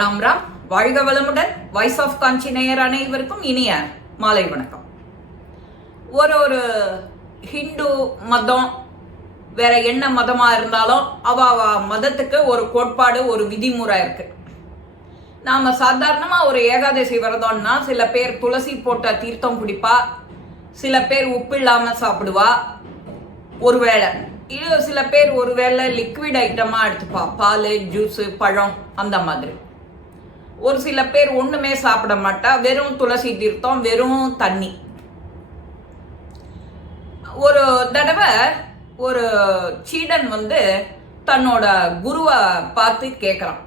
ராம் ராம். வாழ்க வளமுடன் voice of காஞ்சி நேயர் அனைவருக்கும் இனிய மாலை வணக்கம். ஒரு ஒரு ஹிந்து மதம் வேற என்ன மதமா இருந்தாலும் அவ அவ மதத்துக்கு ஒரு கோட்பாடு ஒரு விதிமுறை இருக்கு. நாம சாதாரணமா ஒரு ஏகாதசி விரதம்னா சில பேர் துளசி போட்ட தீர்த்தம் குடிப்பா சில பேர் உப்பு இல்லாம சாப்பிடுவா ஒருவேளை. இது சில பேர் ஒருவேளை லிக்விட் ஐட்டமா எடுத்துப்பா பால் ஜூஸ் பழம் அந்த மாதிரி. ஒரு சில பேர் ஒண்ணுமே சாப்பிட மாட்டா. வெறும் துளசி தீர்த்தம் வெறும் தண்ணி. ஒரு தடவை ஒரு சீடன் வந்து தன்னோட குருவை பார்த்து கேட்குறான்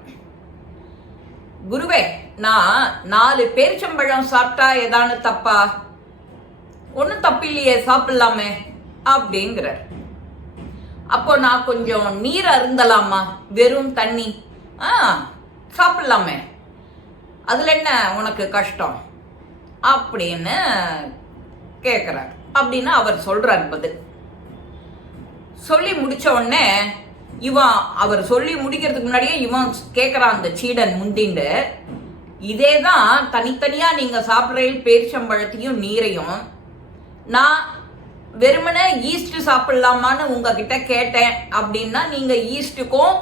குருவே நான் நாலு பேரிச்சம்பழம் சாப்பிட்டா ஏதானு தப்பா? ஒன்றும் தப்பில்லையே சாப்பிடலாமே அப்படிங்கிறார். அப்போ நான் கொஞ்சம் நீர் அருந்தலாமா? வெறும் தண்ணி. ஆ சாப்பிடலாமே. அதில் என்ன உனக்கு கஷ்டம்? அப்படின்னு கேட்குறார் அப்படின்னு அவர் சொல்கிறார் பதில். சொல்லி முடித்த உடனே இவன் அவர் சொல்லி முடிக்கிறதுக்கு முன்னாடியே இவன் கேட்குறான் அந்த சீடன் முந்திண்டு இதே தான் தனித்தனியாக நீங்கள் சாப்பிட்ற பேரிச்சம்பழத்தையும் நீரையும். நான் வெறுமனே ஈஸ்ட் சாப்பிடலாமான்னு உங்ககிட்ட கேட்டேன். அப்படின்னா நீங்கள் ஈஸ்ட்டுக்கும்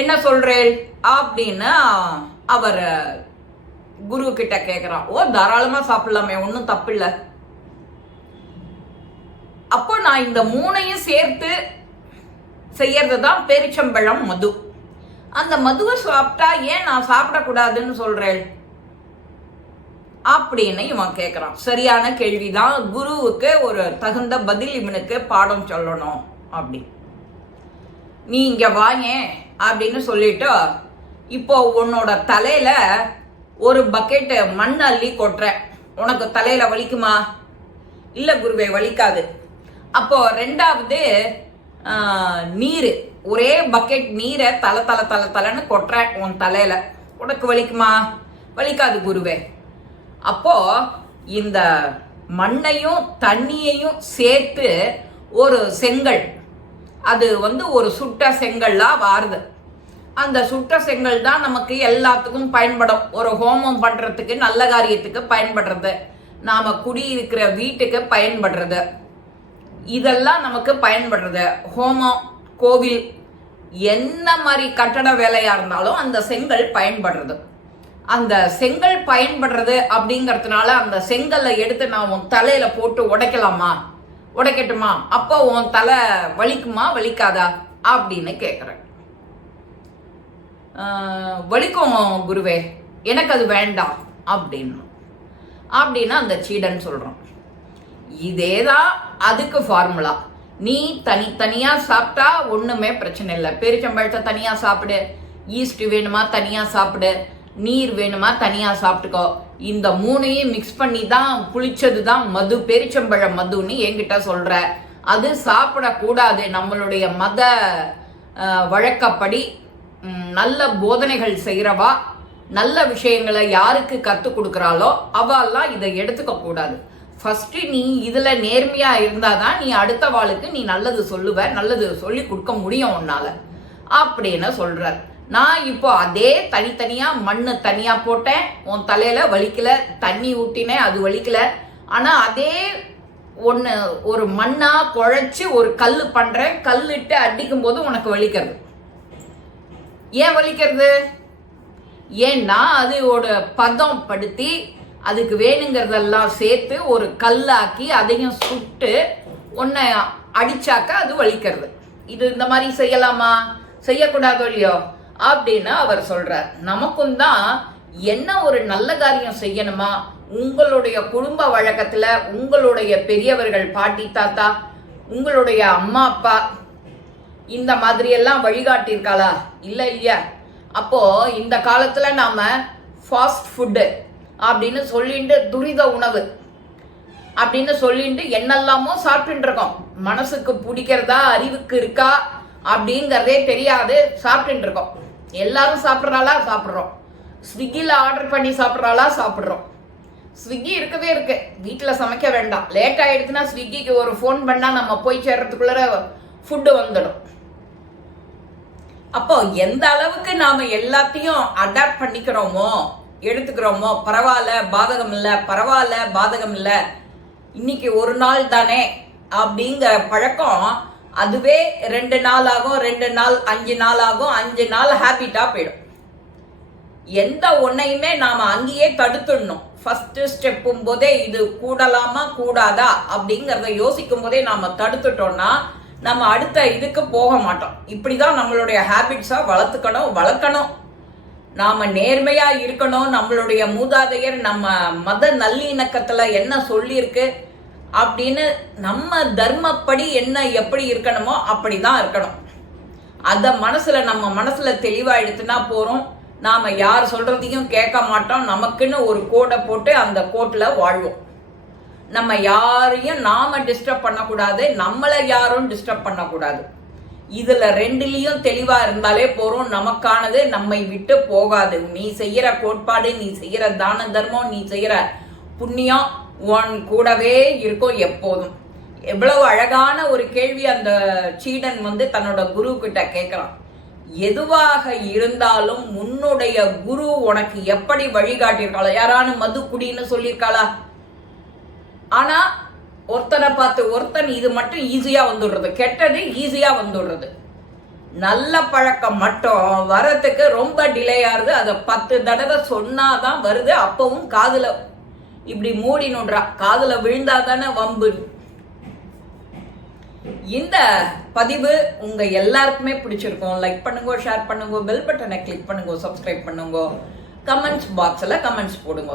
என்ன சொல்கிறேன் அப்படின்னு அவர் குரு கிட்ட கேட்குறான் ஓ தாராளமா சாப்பிடலாமே ஒன்றும் தப்பில்லை. அப்போ நான் இந்த மூணையும் சேர்த்து செய்யறது தான் பேரிச்சம்பழம் மது. அந்த மதுவை சாப்பிட்டா ஏன் நான் சாப்பிடக்கூடாதுன்னு சொல்றேன் அப்படின்னு இவன் கேட்குறான் சரியான கேள்விதான். குருவுக்கு ஒரு தகுந்த பதில் இவனுக்கு பாடம் சொல்லணும் அப்படி. நீ இங்க வாங்க அப்படின்னு சொல்லிட்டு இப்போ உன்னோட தலையில ஒரு பக்கெட்டு மண் அள்ளி கொட்டுறேன். உனக்கு தலையில வலிக்குமா? இல்ல குருவே வலிக்காது. அப்போ ரெண்டாவது நீர். ஒரே பக்கெட் நீரை தலை தலை தலை தலைன்னு கொட்டுறேன் உன் தலையில. உனக்கு வலிக்குமா? வலிக்காது குருவே. அப்போ இந்த மண்ணையும் தண்ணியையும் சேர்த்து ஒரு செங்கல். அது வந்து ஒரு சுட்ட செங்கல்லா வாருது. அந்த சுற்ற செங்கல் தான் நமக்கு எல்லாத்துக்கும் பயன்படும். ஒரு ஹோமம் பண்ணுறதுக்கு நல்ல காரியத்துக்கு பயன்படுறது. நாம் குடியிருக்கிற வீட்டுக்கு பயன்படுறது. இதெல்லாம் நமக்கு பயன்படுறது. ஹோமம் கோவில் என்ன மாதிரி கட்டட வேலையாக இருந்தாலும் அந்த செங்கல் பயன்படுறது. அந்த செங்கல் பயன்படுறது அப்படிங்கிறதுனால அந்த செங்கல்லை எடுத்து நான் உன் தலையில் போட்டு உடைக்கலாமா? உடைக்கட்டுமா? அப்போ உன் தலை வலிக்குமா? வலிக்காதா? அப்படின்னு கேட்குறேன் வலிக்கும் குருவே? எனக்கு அது வேண்டாம். அப்படின்னு. அப்படின்னு அந்த சீடன் இதே தான் அதுக்கு ஃபார்முலா நீ தனித்தனியா சாப்பிட்டா ஒன்றுமே பிரச்சனை இல்லை. பெருச்சம்பழத்தை தனியாக சாப்பிடு. ஈஸ்ட் வேணுமா தனியாக சாப்பிடு. நீர் வேணுமா தனியாக சாப்பிட்டுக்கோ. இந்த மூணையும் மிக்ஸ் பண்ணி தான் புளிச்சது தான் மது பெருச்சம்பழ மதுன்னு என்கிட்ட சொல்கிற அது சாப்பிடக்கூடாது. நம்மளுடைய மத வழக்கப்படி நல்ல போதனைகள் செய்கிறவா நல்ல விஷயங்களை யாருக்கு கற்றுக் கொடுக்குறாளோ அவெல்லாம் இதை எடுத்துக்க கூடாது. ஃபஸ்ட்டு நீ நேர்மையாக இருந்தால் தான் நீ அடுத்த வாளுக்கு நீ நல்லது சொல்லுவ நல்லது சொல்லி கொடுக்க முடியும் உன்னால். அப்படின்னு சொல்கிறார் நான் இப்போ அதே தனித்தனியாக மண்ணு தனியாக போட்டேன் உன் தலையில் வலிக்கல தண்ணி ஊட்டினேன் அது வலிக்கல. ஆனால் அதே ஒன்று ஒரு மண்ணாக குழைச்சி ஒரு கல் பண்ணுறேன் கல்லிட்டு அடிக்கும்போது உனக்கு வலிக்கிறது ஏன் வலிக்கிறது? ஏன்னா அதோட பதம் படுத்தி அதுக்கு வேணுங்கிறதெல்லாம் சேர்த்து ஒரு கல்லாக்கி அதையும் சுட்டு உன்னை அடிச்சாக்க அது வலிக்கிறது. இது இந்த மாதிரி செய்யலாமா? செய்யக்கூடாதோ இல்லையோ? அப்படின்னு அவர் சொல்றார். நமக்கும் தான் என்ன ஒரு நல்ல காரியம் செய்யணுமா? உங்களுடைய குடும்ப வழக்கத்துல உங்களுடைய பெரியவர்கள் பாட்டி தாத்தா உங்களுடைய அம்மா அப்பா இந்த மாதிரி எல்லாம் வழிகாட்டியிருக்காளா? இல்லை இல்லையா? அப்போ இந்த காலத்துல நாம ஃபாஸ்ட் ஃபுட்டு அப்படின்னு சொல்லிட்டு துரித உணவு அப்படின்னு சொல்லிட்டு என்னெல்லாமோ சாப்பிட்டுருக்கோம் இருக்கோம் மனசுக்கு பிடிக்கிறதா அறிவுக்கு இருக்கா அப்படிங்கறதே தெரியாது சாப்பிட்டு இருக்கோம் எல்லாரும் சாப்பிட்றாளா? சாப்பிட்றோம். ஸ்விக்கியில் ஆர்டர் பண்ணி சாப்பிட்றாளா? சாப்பிட்றோம். ஸ்விக்கி இருக்கவே இருக்கு. வீட்டில் சமைக்க வேண்டாம். லேட் ஆயிடுச்சுன்னா ஸ்விக்கிக்கு ஒரு ஃபோன் பண்ணால் நம்ம போய் சேர்றதுக்குள்ளே ஃபுட்டு வந்துடும். அப்போ எந்த அளவுக்கு நாம எல்லாத்தையும் அடாப்ட் பண்ணிக்கிறோமோ எடுத்துக்கிறோமோ பரவாயில்ல பாதகம் இல்ல பரவாயில்ல பாதகம் இல்ல இன்னைக்கு ஒரு நாள் தானே அப்படிங்கிற பழக்கம் அதுவே ரெண்டு நாள் ஆகும் ரெண்டு நாள் அஞ்சு நாள் ஆகும் அஞ்சு நாள் ஹேபிட்டா போயிடும். எந்த ஒன்னையுமே நாம அங்கேயே தடுத்துடணும். ஃபர்ஸ்ட் ஸ்டெப்பும் போதே இது கூடலாமா கூடாதா அப்படிங்கறத யோசிக்கும் போதே நாம தடுத்துட்டோம்னா நம்ம அடுத்த இதுக்கு போக மாட்டோம். இப்படிதான் நம்மளுடைய ஹேபிட்ஸா வளர்த்துக்கணும் வளர்க்கணும். நாம நேர்மையா இருக்கணும். நம்மளுடைய மூதாதையர் நம்ம மத நல்லிணக்கத்துல என்ன சொல்லியிருக்கு அப்படின்னு நம்ம தர்மப்படி என்ன எப்படி இருக்கணுமோ அப்படிதான் இருக்கணும். அதை மனசுல நம்ம மனசுல தெளிவா எடுத்துனா போறோம். நாம யார் சொல்றதையும் கேட்க மாட்டோம். நமக்குன்னு ஒரு கோடை போட்டு அந்த கோட்டில் வாழ்வோம். நம்ம யாரையும் நாம டிஸ்டர்ப் பண்ணக்கூடாது நம்மளை யாரும் டிஸ்டர்ப் பண்ணக்கூடாது. இதுல ரெண்டுலயும் தெளிவா இருந்தாலே போறோம். நமக்கானது நம்மை விட்டு போகாது. நீ செய்யற கோட்பாடு நீ செய்யற தான தர்மம் நீ செய்யற புண்ணியம் உன் கூடவே இருக்கும் எப்போதும். எவ்வளவு அழகான ஒரு கேள்வி அந்த சீடன் வந்து தன்னோட குரு கிட்ட கேட்கிறான். எதுவாக இருந்தாலும் உன்னுடைய குரு உனக்கு எப்படி வழிகாட்டியிருக்காளா? யாரானு மது குடின்னு சொல்லியிருக்காளா? ஆனா ஒருத்தனை பார்த்து ஒருத்தன் இது மட்டும் ஈஸியா வந்துடுறது. கெட்டது ஈஸியா வந்துடுறது. நல்ல பழக்கம் மட்டும் வரத்துக்கு ரொம்ப டிலே ஆகுது. அதை பத்து தடவை சொன்னாதான் வருது. அப்பவும் காதுல இப்படி மூடினுன்றா காதுல விழுந்தாதானே வம்பு. இந்த பதிவு உங்க எல்லாருக்குமே பிடிச்சிருக்கும். லைக் பண்ணுங்க ஷேர் பண்ணுங்க பெல் பட்டனை கிளிக் பண்ணுங்க சப்ஸ்கிரைப் பண்ணுங்க. கமெண்ட்ஸ் பாக்ஸ்ல கமெண்ட்ஸ் போடுங்க.